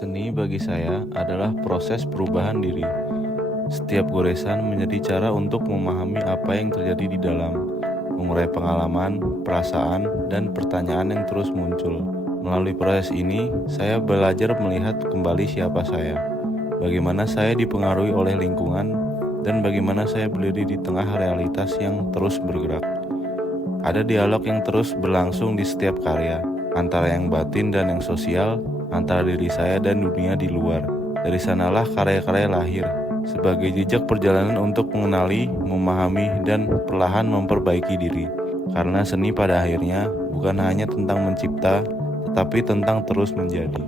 Seni bagi saya adalah proses perubahan diri. Setiap goresan menjadi cara untuk memahami apa yang terjadi di dalam, mengurai pengalaman, perasaan, dan pertanyaan yang terus muncul. Melalui proses ini, saya belajar melihat kembali siapa saya, bagaimana saya dipengaruhi oleh lingkungan, dan bagaimana saya berdiri di tengah realitas yang terus bergerak. Ada dialog yang terus berlangsung di setiap karya, antara yang batin dan yang sosial, antara diri saya dan dunia di luar. Dari sanalah karya-karya lahir, sebagai jejak perjalanan untuk mengenali, memahami, dan perlahan memperbaiki diri. Karena seni pada akhirnya bukan hanya tentang mencipta, tetapi tentang terus menjadi.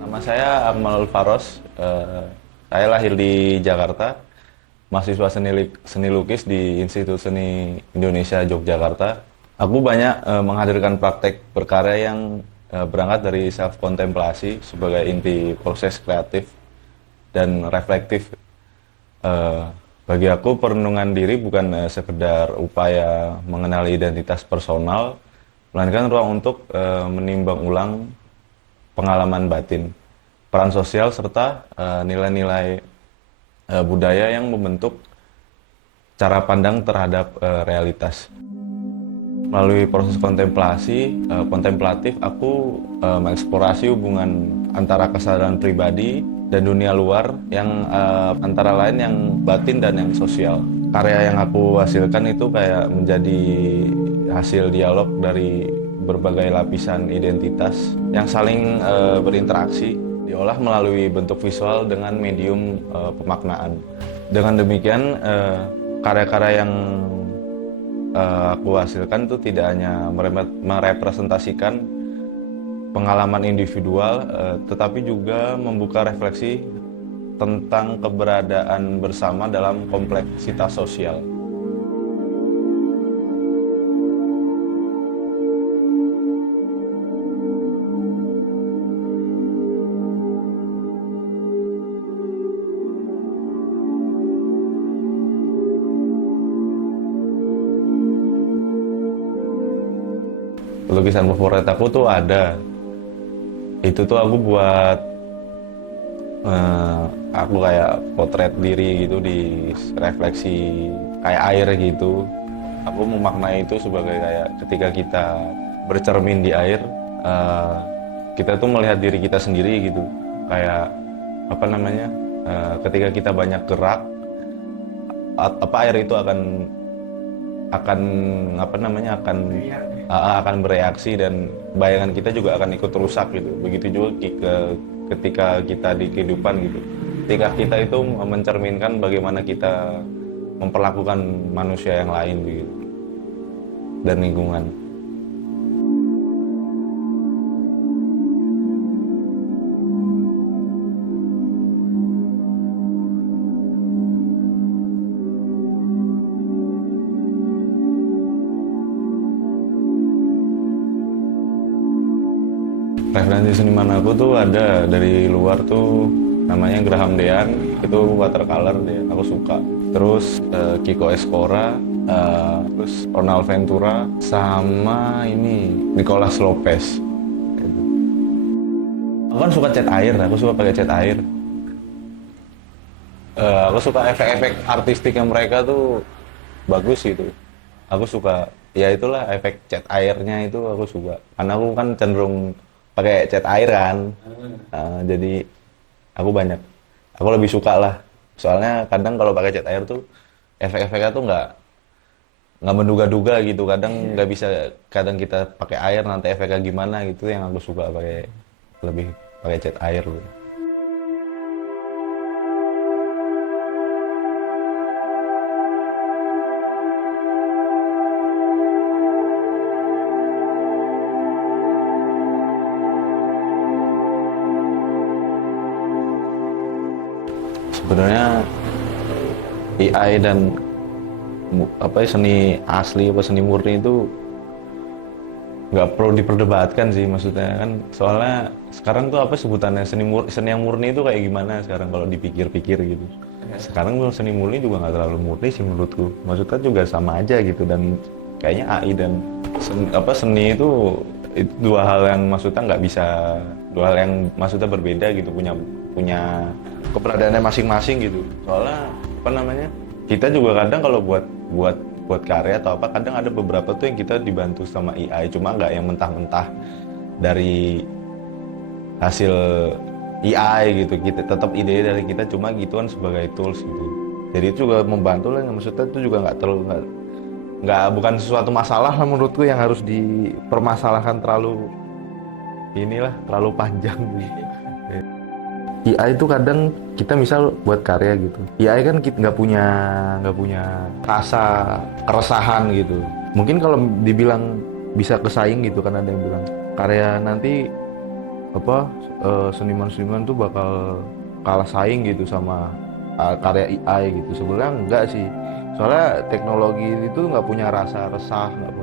Nama saya Akmalul Faros. Saya lahir di Jakarta, mahasiswa seni lukis di Institut Seni Indonesia Yogyakarta. Aku banyak menghadirkan praktek berkarya yang berangkat dari self kontemplasi sebagai inti proses kreatif dan reflektif. Bagi aku perenungan diri bukan sekedar upaya mengenali identitas personal, melainkan ruang untuk menimbang ulang pengalaman batin, peran sosial serta nilai-nilai budaya yang membentuk cara pandang terhadap realitas. Melalui proses kontemplatif, aku mengeksplorasi hubungan antara kesadaran pribadi dan dunia luar yang antara lain yang batin dan yang sosial. Karya yang aku hasilkan itu kayak menjadi hasil dialog dari berbagai lapisan identitas yang saling berinteraksi, diolah melalui bentuk visual dengan medium pemaknaan. Dengan demikian, karya-karya yang aku hasilkan itu tidak hanya merepresentasikan pengalaman individual, tetapi juga membuka refleksi tentang keberadaan bersama dalam kompleksitas sosial. Lukisan favorit aku tuh ada. Itu tuh aku buat aku kayak potret diri gitu di refleksi kayak air gitu. Aku memaknai itu sebagai kayak ketika kita bercermin di air, kita tuh melihat diri kita sendiri gitu. Kayak apa namanya? Ketika kita banyak gerak, apa air itu akan apa namanya akan bereaksi dan bayangan kita juga akan ikut rusak gitu. Begitu juga ketika kita di kehidupan gitu. Ketika kita itu mencerminkan bagaimana kita memperlakukan manusia yang lain gitu dan lingkungan. Referensi seniman aku tuh ada dari luar tuh, namanya Graham Dean, itu watercolor dia, aku suka. Terus Kiko Escora, terus Ronald Ventura, sama ini Nicolas Lopez. Aku kan suka cat air, aku suka pakai cat air. Aku suka efek-efek artistiknya mereka tuh bagus gitu. Aku suka, ya itulah efek cat airnya itu aku suka. Karena aku kan cenderung pakai cat air kan. Jadi aku lebih suka lah. Soalnya kadang kalau pakai cat air tuh efek-efeknya tuh nggak menduga-duga gitu. Kadang nggak bisa, kadang kita pakai air nanti efeknya gimana gitu, yang aku suka lebih pakai cat air gitu. Sebenarnya AI dan seni asli apa seni murni itu nggak perlu diperdebatkan sih, maksudnya kan soalnya sekarang tuh apa sebutannya seni yang murni itu kayak gimana sekarang kalau dipikir-pikir gitu. Sekarang seni murni juga nggak terlalu murni sih menurutku, maksudnya juga sama aja gitu. Dan kayaknya AI dan seni itu itu dua hal yang maksudnya nggak bisa, dua hal yang maksudnya berbeda gitu, punya punya keberadaannya masing-masing gitu. Soalnya apa namanya, kita juga kadang kalau buat buat buat karya atau apa, kadang ada beberapa tuh yang kita dibantu sama AI, cuma nggak yang mentah-mentah dari hasil AI gitu. Kita tetap ide dari kita, cuma gituan sebagai tools gitu. Jadi itu juga membantu lah, maksudnya itu juga nggak terlalu nggak bukan sesuatu masalah lah menurutku yang harus dipermasalahkan terlalu inilah, terlalu panjang gitu. AI itu kadang kita misal buat karya gitu, AI kan kita nggak punya rasa keresahan gitu. Mungkin kalau dibilang bisa kesaing gitu, kan ada yang bilang karya nanti apa, seniman-seniman tuh bakal kalah saing gitu sama karya AI gitu. Sebenarnya enggak sih, soalnya teknologi itu nggak punya rasa resah, nggak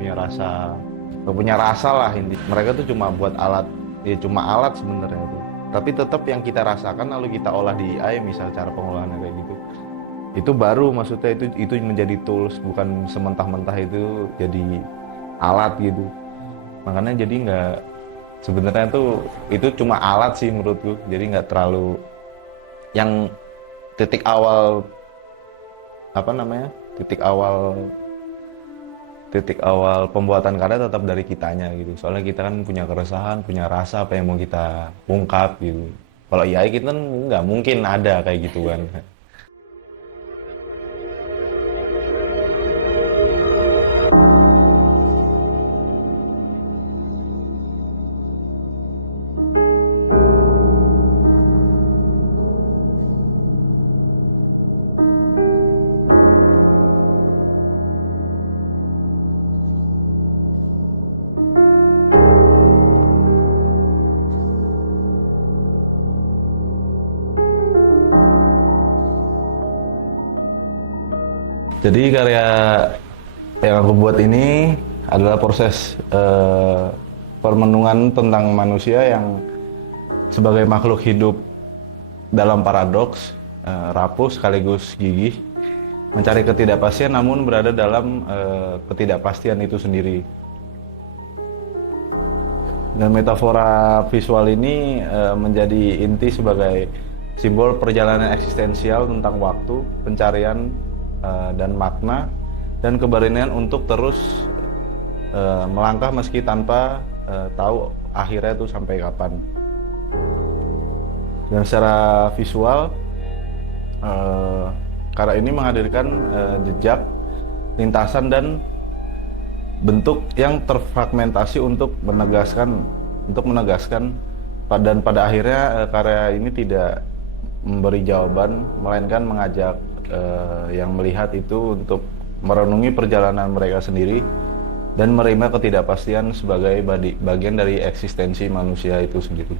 punya rasa lah inti. Mereka tuh cuma buat alat, ya cuma alat sebenarnya itu. Tapi tetap yang kita rasakan lalu kita olah di AI, misal cara pengolahan kayak gitu. Itu baru maksudnya itu menjadi tools, bukan sementah-mentah itu jadi alat gitu. Makanya jadi nggak, sebenarnya tuh itu cuma alat sih menurutku. Jadi nggak terlalu yang titik awal apa namanya, titik awal pembuatan karya tetap dari kitanya gitu. Soalnya kita kan punya keresahan, punya rasa apa yang mau kita ungkap gitu. Kalau AI kita kan nggak mungkin ada kayak gitu kan. Jadi karya yang aku buat ini adalah proses permenungan tentang manusia yang sebagai makhluk hidup dalam paradoks, rapuh sekaligus gigih, mencari ketidakpastian namun berada dalam ketidakpastian itu sendiri. Dan metafora visual ini menjadi inti sebagai simbol perjalanan eksistensial tentang waktu, pencarian dan makna, dan keberanian untuk terus melangkah meski tanpa tahu akhirnya itu sampai kapan. Dan secara visual, karya ini menghadirkan jejak, lintasan, dan bentuk yang terfragmentasi untuk menegaskan dan pada akhirnya karya ini tidak memberi jawaban, melainkan mengajak yang melihat itu untuk merenungi perjalanan mereka sendiri dan menerima ketidakpastian sebagai bagian dari eksistensi manusia itu sendiri.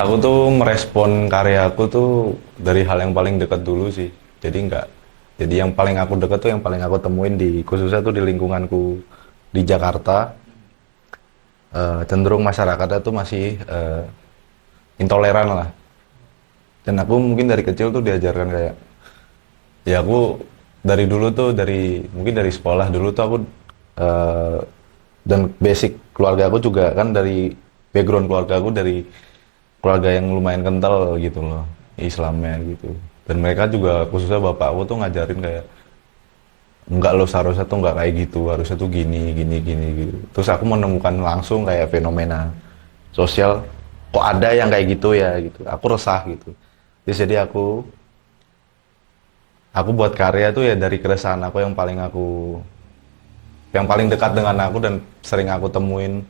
Aku tuh merespon karya aku tuh dari hal yang paling dekat dulu sih. Jadi yang paling aku dekat tuh yang paling aku temuin khususnya tuh di lingkunganku di Jakarta. Cenderung masyarakatnya tuh masih intoleran lah. Dan aku mungkin dari kecil tuh diajarkan kayak, ya aku dari dulu tuh mungkin dari sekolah dulu tuh aku eh, dan basic keluarga aku juga kan dari background keluarga aku dari keluarga yang lumayan kental gitu loh Islamnya gitu. Dan mereka juga khususnya bapak aku tuh ngajarin kayak, enggak, lo seharusnya tuh enggak kayak gitu, harusnya tuh gini gini gini gitu. Terus aku menemukan langsung kayak fenomena sosial, kok ada yang kayak gitu ya gitu, aku resah gitu. Terus jadi aku buat karya tuh ya dari keresahan aku yang paling dekat dengan aku dan sering aku temuin.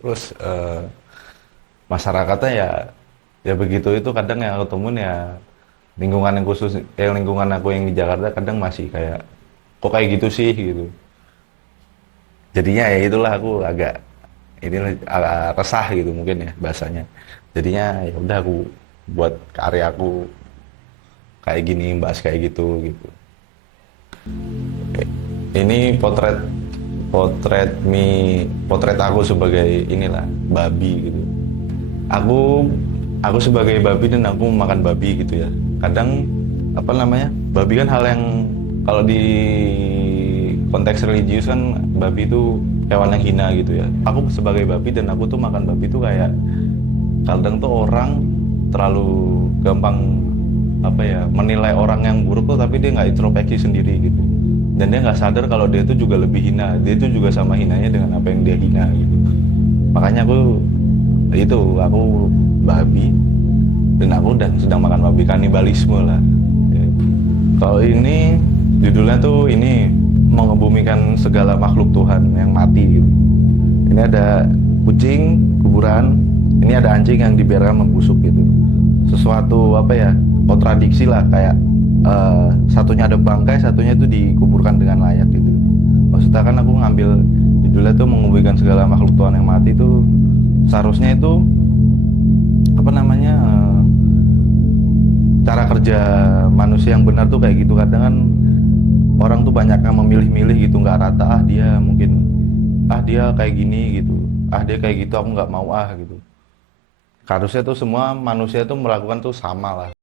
Terus masyarakatnya ya begitu, itu kadang yang aku temuin ya lingkungan yang khusus, lingkungan aku yang di Jakarta kadang masih kayak, kok kayak gitu sih gitu. Jadinya ya itulah aku agak resah gitu mungkin ya bahasanya. Jadinya ya udah aku buat karyaku kayak gini, bahas kayak gitu gitu. Ini potret potret aku sebagai inilah babi gitu. Aku aku sebagai babi dan aku makan babi gitu ya. Kadang apa namanya? Babi kan hal yang kalau di konteks religius kan babi itu hewan yang hina gitu ya. Aku sebagai babi dan aku tuh makan babi tuh kayak kadang tuh orang terlalu gampang apa ya menilai orang yang buruk tuh tapi dia nggak introspeksi sendiri gitu dan dia nggak sadar kalau dia itu juga lebih hina, dia itu juga sama hinanya dengan apa yang dia hina gitu. Makanya aku babi dan aku sedang makan babi, kanibalisme lah ya. Kalau ini judulnya tuh ini mengebumikan segala makhluk Tuhan yang mati gitu. Ini ada kucing kuburan, ini ada anjing yang dibiarkan membusuk gitu. Sesuatu apa ya, kontradiksi lah, kayak satunya ada bangkai, satunya itu dikuburkan dengan layak gitu. Maksudnya kan aku ngambil judulnya tuh mengebumikan segala makhluk Tuhan yang mati itu seharusnya itu apa namanya, cara kerja manusia yang benar tuh kayak gitu. Kadang kan orang tuh banyak yang memilih-milih gitu, nggak rata, dia mungkin dia kayak gini gitu, dia kayak gitu, aku nggak mau gitu. Harusnya tuh semua manusia tuh melakukan tuh sama lah.